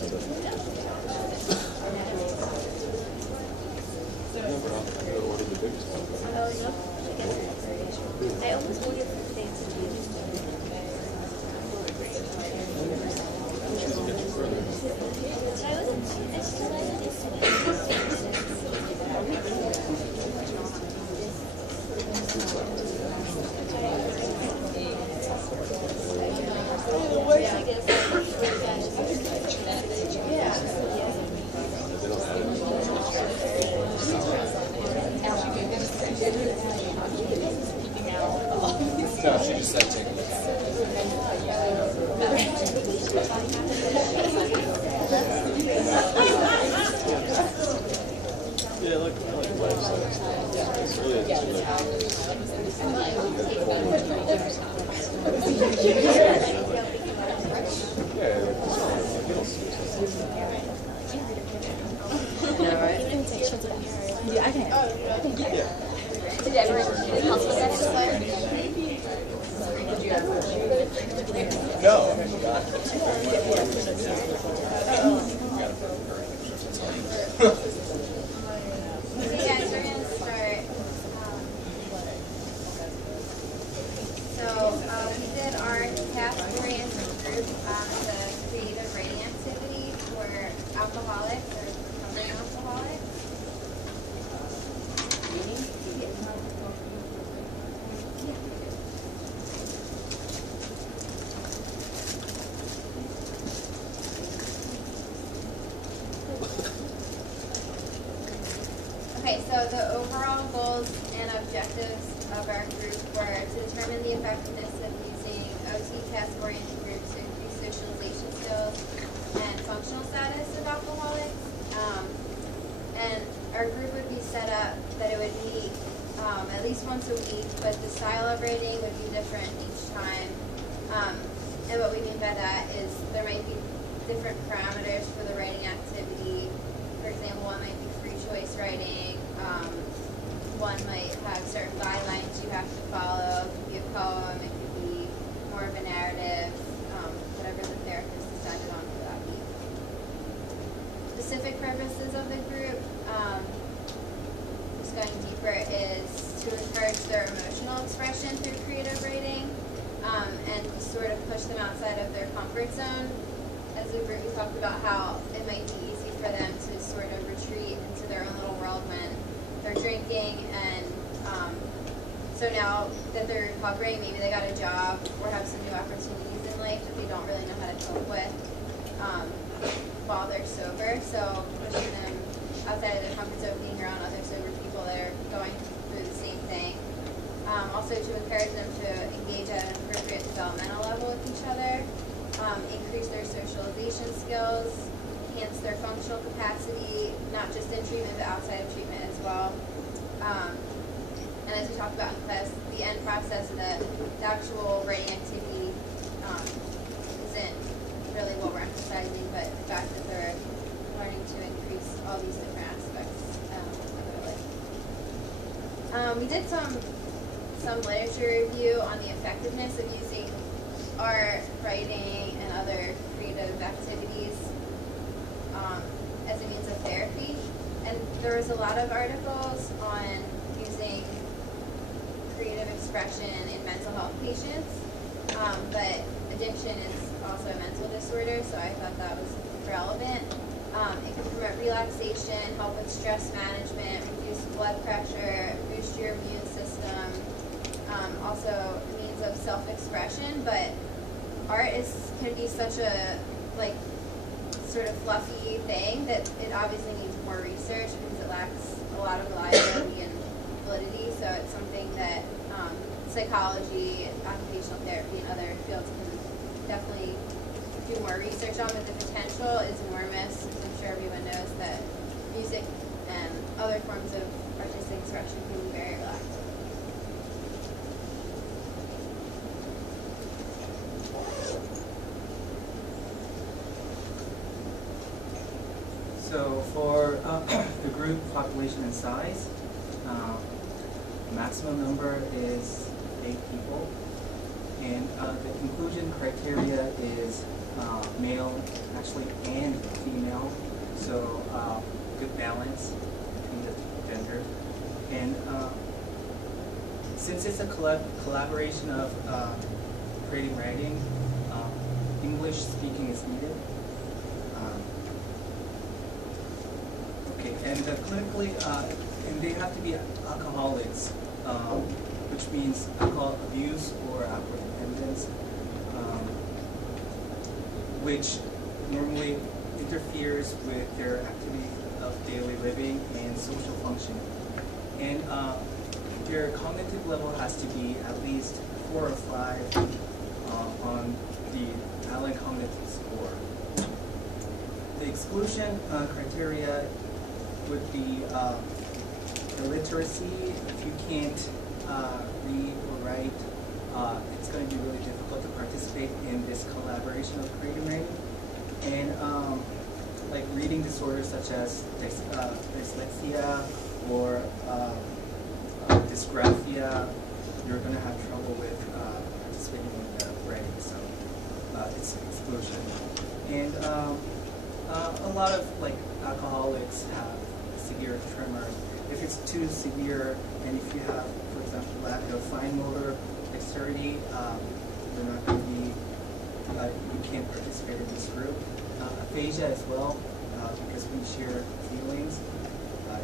I almost ordered for Thanksgiving. No, she just said take a look at Yeah, like life size. It's really just Yeah, I can. Did everyone help with that inspired? Did you ever? No, I haven't got it. Okay, guys, we're going to start. We did our task-oriented group on the creative writing activity for alcoholics or recovering alcoholics. Okay, so the overall goals and objectives of our group were to determine the effectiveness of using OT task-oriented groups to increase socialization skills and functional status of alcoholics. And our group would be set up that it would meet at least once a week, but the style of writing would be different each time. And what we mean by that is there might be different parameters for the writing activity. For example, one might be free choice writing. One might have certain guidelines you have to follow. It could be a poem, it could be more of a narrative, whatever the therapist decided on for that week. Specific purposes of the group, just going deeper, is to encourage their emotional expression through creative writing and sort of push them outside of their comfort zone. As a group, we talked about how it might be easy for them to sort of retreat into their own little world when they're drinking, and so now that they're recovering, maybe they got a job or have some new opportunities in life that they don't really know how to cope with while they're sober. So pushing them outside of their comfort zone, being around other sober people that are going through the same thing. Also to encourage them to engage at an appropriate developmental level with each other, increase their socialization skills, enhance their functional capacity, not just in treatment, but outside of treatment as well. And as we talked about in class, the end process of the actual writing activity isn't really what we're emphasizing, but the fact that they're learning to increase all these different aspects of their life. We did some literature review on the effectiveness of using art, writing, and other creative activities as a means of therapy. And there was a lot of articles on using creative expression in mental health patients, but addiction is also a mental disorder, so I thought that was relevant. It can promote relaxation, help with stress management, reduce blood pressure, boost your immune system, also a means of self-expression, but art can be such a sort of fluffy thing that it obviously needs more research because it lacks a lot of reliability and validity. So it's something that psychology, occupational therapy, and other fields can definitely do more research on, but the potential is enormous. I'm sure everyone knows that music and other forms of artistic expression can be very relaxing. So for the group population and size, the maximum number is 8 people, and the inclusion criteria is male actually and female, so good balance between the genders. And since it's a collaboration of creating writing, English speaking is needed. Okay, and clinically, and they have to be alcoholics, which means alcohol abuse or alcohol dependence, which normally interferes with their activity of daily living and social functioning. And their cognitive level has to be at least 4 or 5 on the Allen Cognitive Score. The exclusion criteria would be illiteracy. If you can't read or write, it's going to be really difficult to participate in this collaboration of creative writing. And like reading disorders such as dyslexia or dysgraphia, you're going to have trouble with participating in the writing, so it's exclusion. And a lot of like alcoholics have severe tremor. If it's too severe, and if you have, for example, lack of fine motor dexterity, you're not going to be, you can't participate in this group. Aphasia as well, because we share feelings,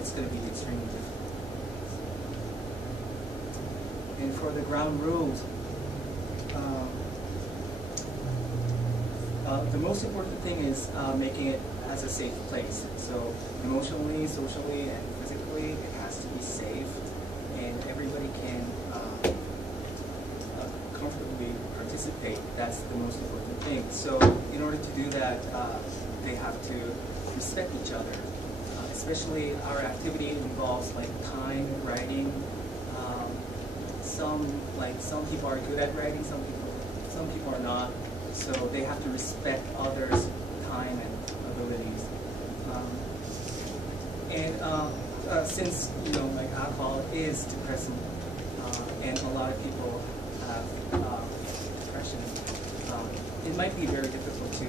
it's going to be extremely difficult. And for the ground rules, the most important thing is making it as a safe place. So emotionally, socially, and physically, it has to be safe, and everybody can comfortably participate. That's the most important thing. So in order to do that, they have to respect each other. Especially our activity involves like time, writing. Some people are good at writing, some people are not. So they have to respect others' time and abilities. Since like alcohol is depressant, and a lot of people have depression, it might be very difficult to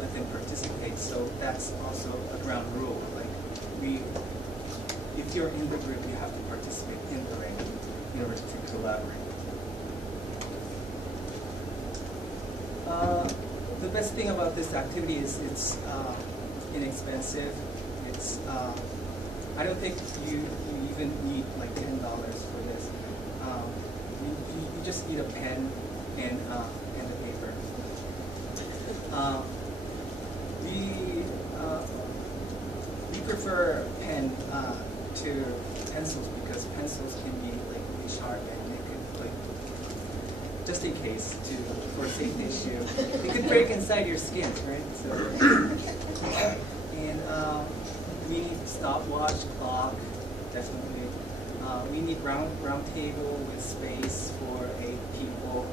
let them participate. So that's also a ground rule. Like if you're in the group, you have to participate in the writing in order to collaborate. The best thing about this activity is it's inexpensive. It's I don't think you even need like $10 for this. You just need a pen and a paper. We prefer pen to pencils because pencils can be like really sharp and they could like, just in case for a safety issue, it could break inside your skin, right? So, and we need stopwatch, clock, definitely. We need round table with space for 8 people.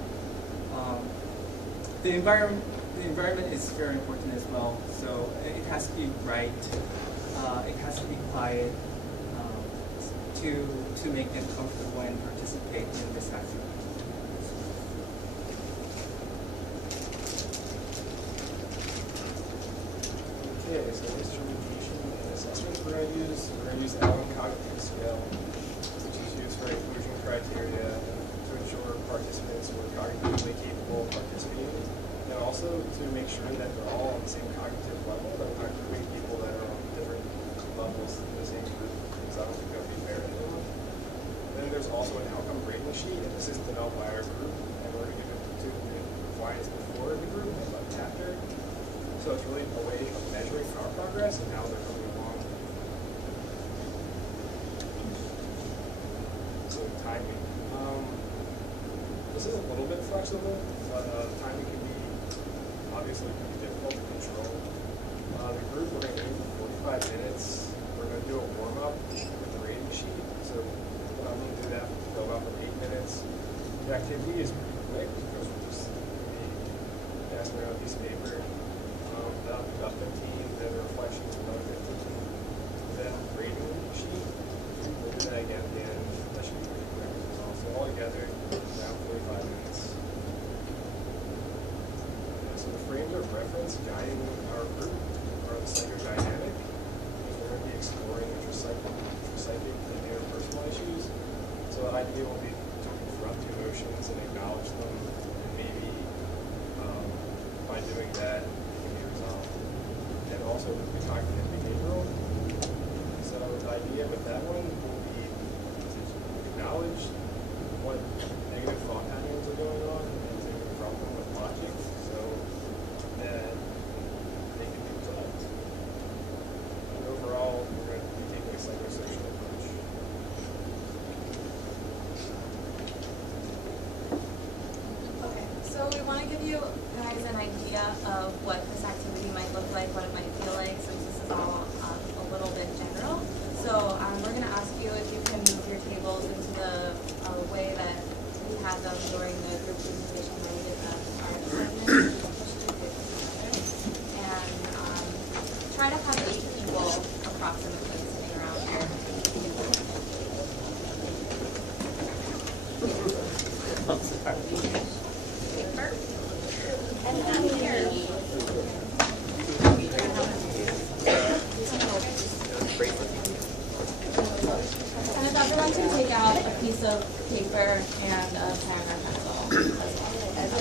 The environment is very important as well. So it has to be bright. It has to be quiet to make them comfortable and participate in this activity. Okay, so instrumentation and assessment we're going to use the Allen Cognitive Scale, which is used for inclusion criteria to ensure participants were cognitively capable of participating, and also to make sure that they're all on the same cognitive level, that we're not grouping people that are on different levels in the same group, because I don't think that would be fair to anyone. Then there's also an outcome rating sheet, and this is developed by our group, and we're going to give it to the clients before the group and after. So it's really a way of measuring our progress and how they're coming along. So timing. This is a little bit flexible, but timing can be obviously pretty difficult to control. The group, we're going to aim for 45 minutes. We're going to do a warm-up with the rating sheet. So I'm going to do that for about 8 minutes. The activity is pretty quick because we're just going to be passing around a piece of paper. About 15, then the reflections, another 15. Then rating sheet, we'll do that again at the end. That should be pretty quick as well. So all together, around 45 minutes. of reference guiding our group are the psychodynamic. We're going to be exploring intrapsychic and interpersonal issues. So the idea will be to confront the emotions and acknowledge them, and maybe by doing that, it can be resolved. And also the cognitive behavioral. So the idea with that one will be to acknowledge what negative thought patterns are going on and to confront them with logic so that they can be resolved. And overall, we're going to be taking a psychosocial approach. Okay, so we want to give you guys an idea of what this activity might look like, what it might feel like, since this is all a little bit general. So we're going to ask you if you can move your tables into the way that we had them during the group presentation where we did the art segment. And try to have 8 people approximately sitting around here. Paper. And I'm here. And if everyone can take out a piece of paper and a pen or pencil as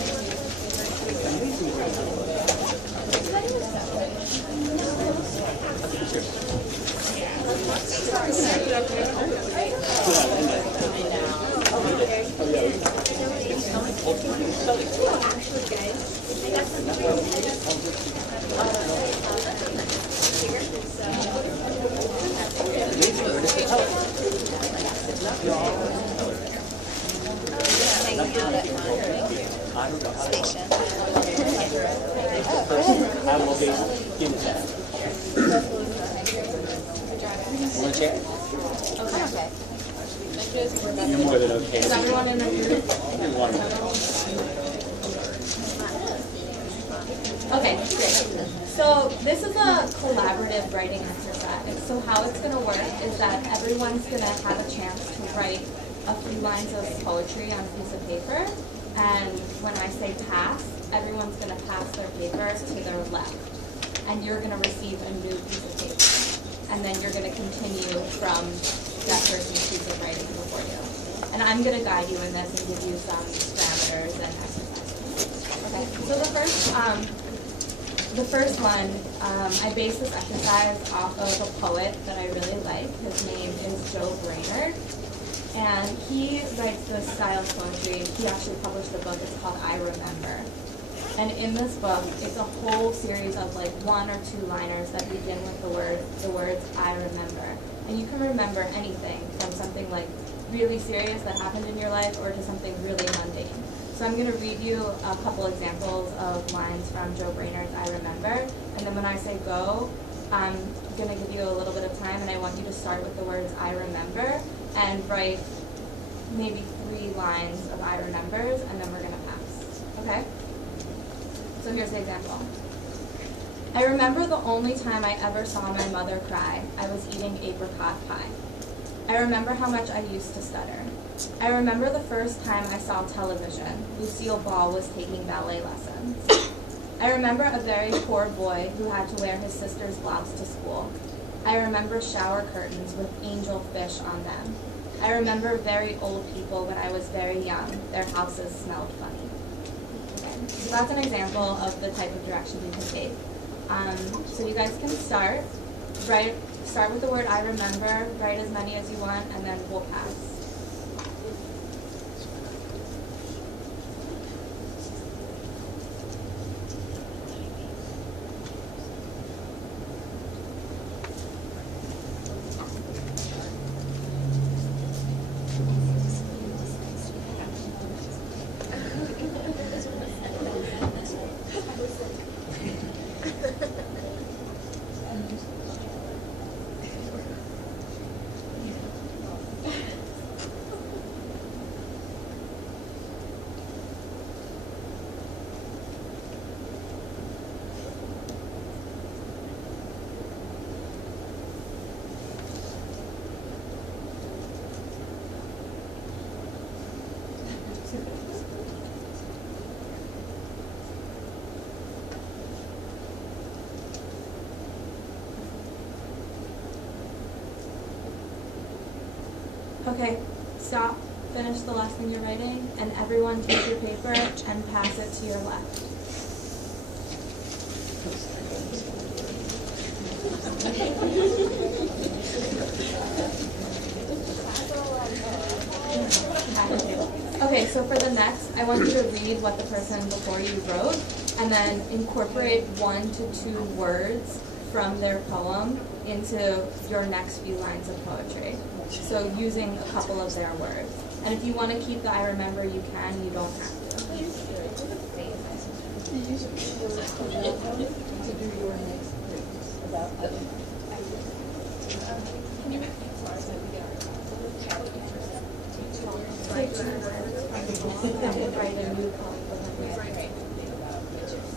Is everyone in the group? Okay, great. So this is a collaborative writing exercise. So how it's going to work is that everyone's going to have a chance to write a few lines of poetry on a piece of paper. And when I say pass, everyone's going to pass their paper to their left. And you're going to receive a new piece of paper. And then you're going to continue from that person's piece of writing before you. And I'm going to guide you in this and give you some parameters and exercises. Okay, so the first one, I based this exercise off of a poet that I really like. His name is Joe Brainerd. And he writes this style of poetry. He actually published a book. It's called I Remember. And in this book, it's a whole series of like 1 or 2 liners that begin with the words I remember. And you can remember anything from something like really serious that happened in your life or to something really mundane. So I'm going to read you a couple examples of lines from Joe Brainerd's I Remember. And then when I say go, I'm going to give you a little bit of time and I want you to start with the words I remember and write maybe 3 lines of I remembers and then we're going to pass. Okay? So here's the example. I remember the only time I ever saw my mother cry, I was eating apricot pie. I remember how much I used to stutter. I remember the first time I saw television. Lucille Ball was taking ballet lessons. I remember a very poor boy who had to wear his sister's blouse to school. I remember shower curtains with angel fish on them. I remember very old people when I was very young. Their houses smelled funny. Okay. So that's an example of the type of direction you can take. So you guys can start with the word I remember, write as many as you want, and then we'll pass. Okay, stop, finish the last thing you're writing, and everyone take your paper and pass it to your left. Okay, so for the next, I want you to read what the person before you wrote, and then incorporate 1 to 2 words from their poem into your next few lines of poetry. So using a couple of their words. And if you want to keep the I remember, you can, you don't have to. Take 2 words and write a new poem.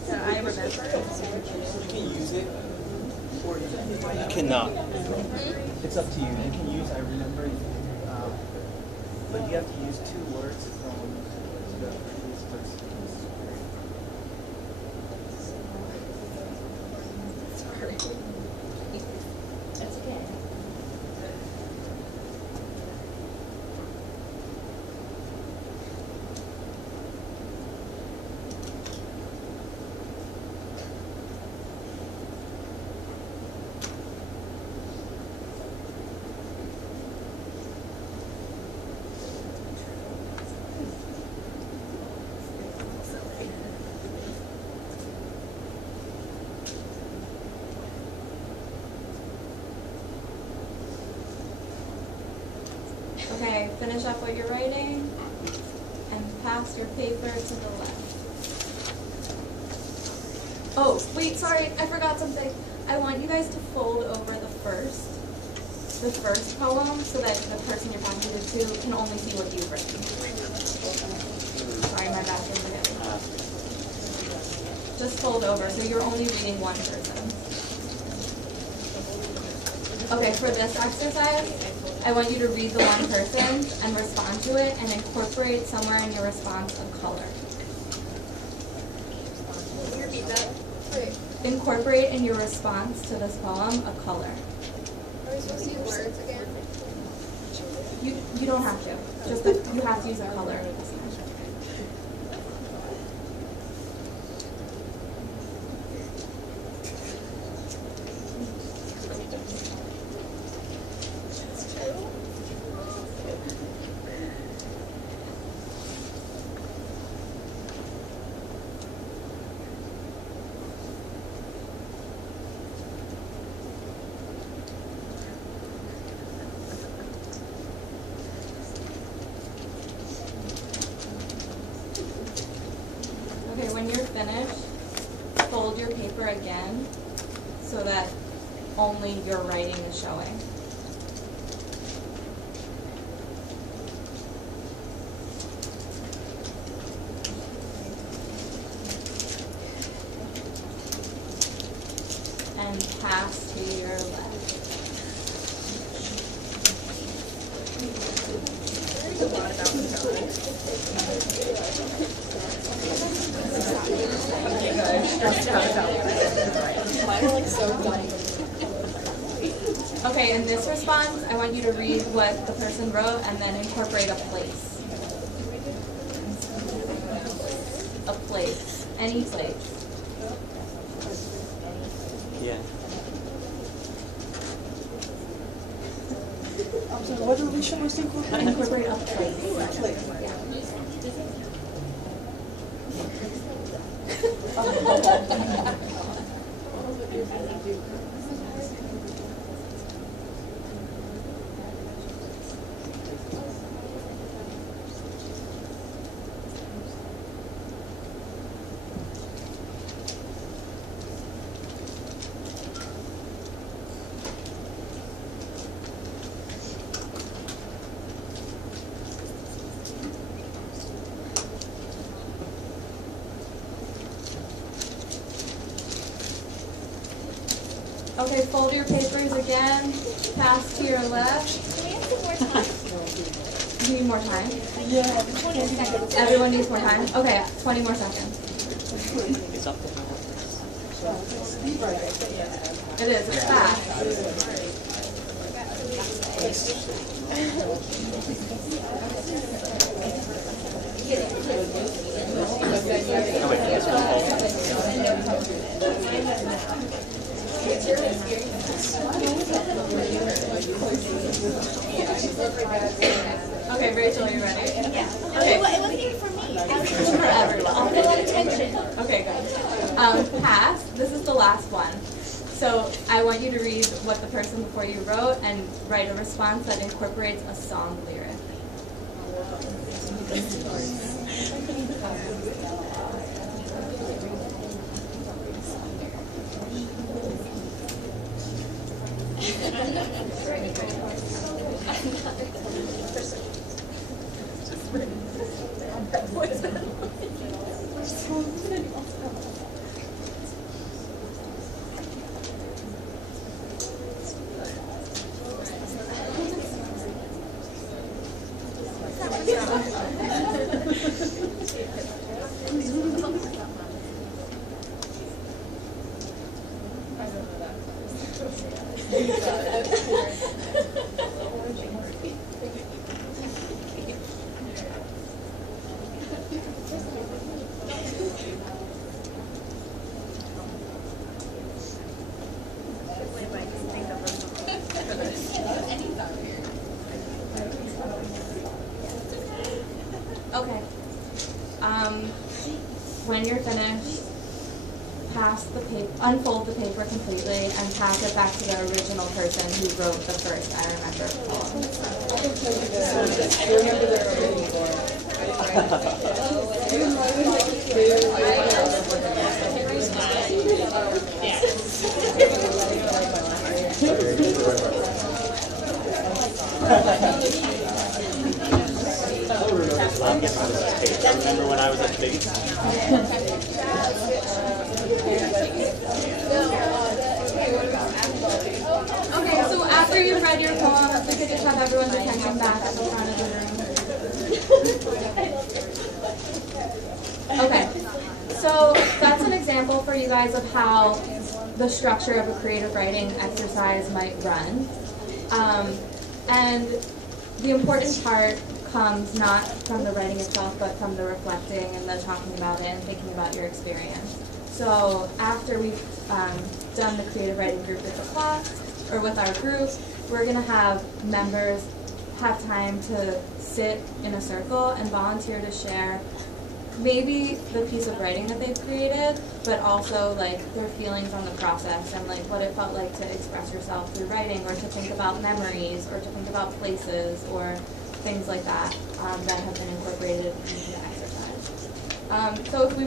I remember. You can use it, or You cannot. it's up to you. You can use I remember, but you have to use 2 words from the previous person. That's okay. Okay, finish up what you're writing and pass your paper to the left. Oh, wait, sorry, I forgot something. I want you guys to fold over the first poem so that the person you're passing it to can only see what you've written. Sorry, my bad for forgetting. Just fold over, so you're only reading one person. Okay, for this exercise, I want you to read the one person and respond to it and incorporate somewhere in your response a color. Incorporate in your response to this poem a color. Are we supposed to use words again? You don't have to. Just you have to use a color. Okay, when you're finished, fold your paper again so that only your writing is showing. And pass to your left. Okay, in this response, I want you to read what the person wrote and then incorporate a place. A place. Any place. Yeah. So what relation was incorporated? Incorporate a place. Yeah. Okay, fold your papers again, pass to your left. Can we have some more time? You need more time? Yeah. 20 seconds. Everyone needs more time? Okay, 20 more seconds. It's up to her. It is, it's fast. Oh, wait, this Okay, Rachel, you ready? Yeah. Okay. It wasn't even for me. I was just for everyone. I'll pay a lot of attention. Okay, good. Pass. This is the last one. So I want you to read what the person before you wrote and write a response that incorporates a song lyric. Okay. When you're finished, unfold the paper completely and pass it back to the original person who wrote the first I Remember poem. I remember when I was at big. Okay, so after you've read your poem, we could just have everyone's attention back at the front of the room. Okay, so that's an example for you guys of how the structure of a creative writing exercise might run. And the important part comes not from the writing itself, but from the reflecting and the talking about it and thinking about your experience. So after we've done the creative writing group with the class, or with our group, we're going to have members have time to sit in a circle and volunteer to share maybe the piece of writing that they've created, but also like their feelings on the process and like what it felt like to express yourself through writing, or to think about memories, or to think about places, or things like that that have been incorporated into the exercise. So if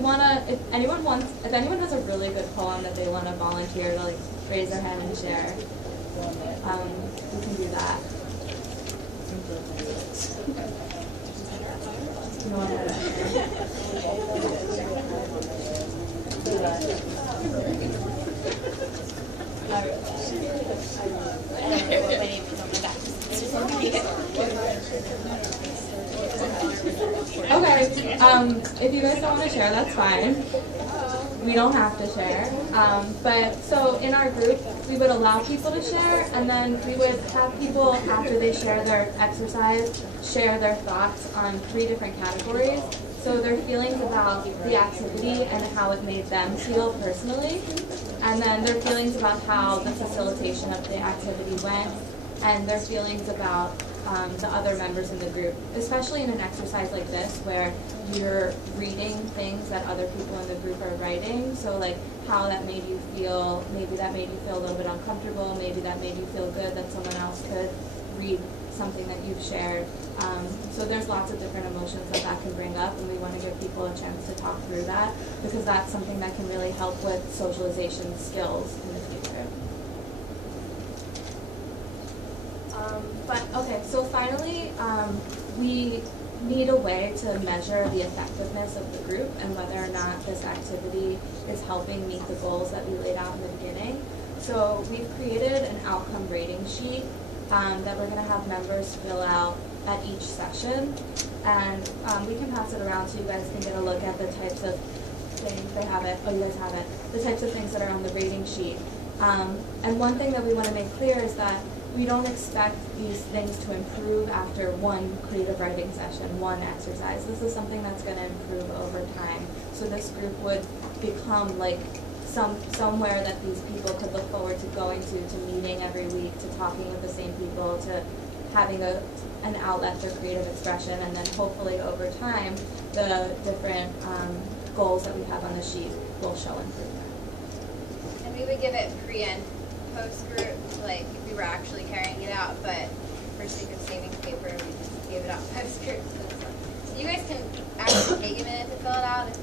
anyone has a really good poem that they want to volunteer to like raise their hand and share, we can do that. Okay, if you guys don't want to share, that's fine. We don't have to share. But so in our group, we would allow people to share, and then we would have people, after they share their exercise, share their thoughts on 3 different categories. So their feelings about the activity and how it made them feel personally, and then their feelings about how the facilitation of the activity went, and their feelings about the other members in the group, especially in an exercise like this where you're reading things that other people in the group are writing. So like how that made you feel, maybe that made you feel a little bit uncomfortable, maybe that made you feel good that someone else could read something that you've shared. So there's lots of different emotions that can bring up, and we want to give people a chance to talk through that, because that's something that can really help with socialization skills in the future. But okay, so finally, we need a way to measure the effectiveness of the group and whether or not this activity is helping meet the goals that we laid out in the beginning. So we've created an outcome rating sheet that we're going to have members fill out at each session, and we can pass it around so you guys can get a look at the types of they have it, oh, you guys have it, the types of things that are on the rating sheet. And one thing that we want to make clear is that we don't expect these things to improve after one creative writing session, one exercise. This is something that's going to improve over time. So this group would become like somewhere that these people could look forward to going to meeting every week, to talking with the same people, to having an outlet for creative expression, and then hopefully over time, the different goals that we have on the sheet will show improvement. And we would give it pre and post group, like if we were actually carrying it out, but for sake of saving paper, we just gave it out post group. So you guys can actually take a minute to fill it out if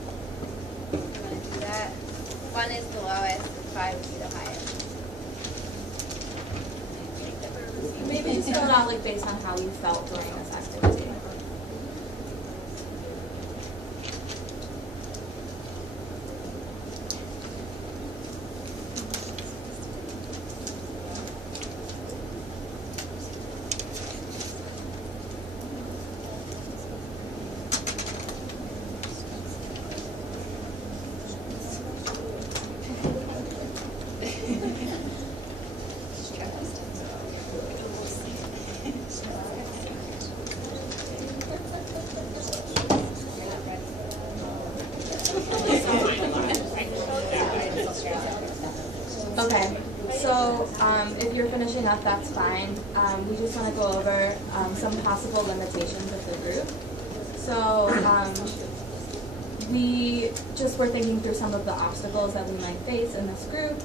you want to do that. 1 is the lowest, and 5 would be the highest. Maybe just fill it out like based on how you felt during this activity. Okay, so if you're finishing up, that's fine. We just want to go over some possible limitations of the group. So we just were thinking through some of the obstacles that we might face in this group.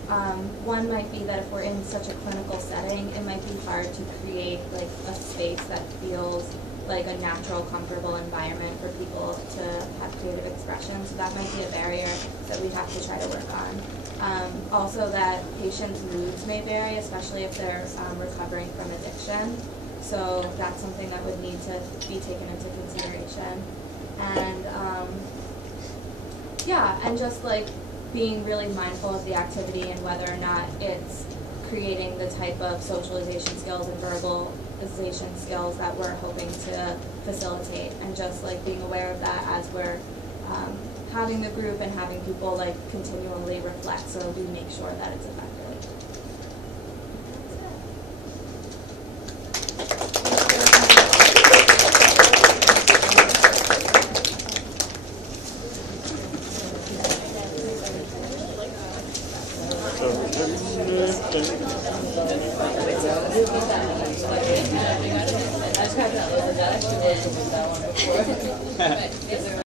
One might be that if we're in such a clinical setting, it might be hard to create like a space that feels like a natural, comfortable environment for people to have creative expression. So that might be a barrier that we have to try to work on. Also that patients' moods may vary, especially if they're recovering from addiction. So that's something that would need to be taken into consideration. And yeah, and just like being really mindful of the activity and whether or not it's creating the type of socialization skills and verbalization skills that we're hoping to facilitate, and just like being aware of that as we're having the group and having people like continually reflect, so we make sure that it's effective. I just got that one before.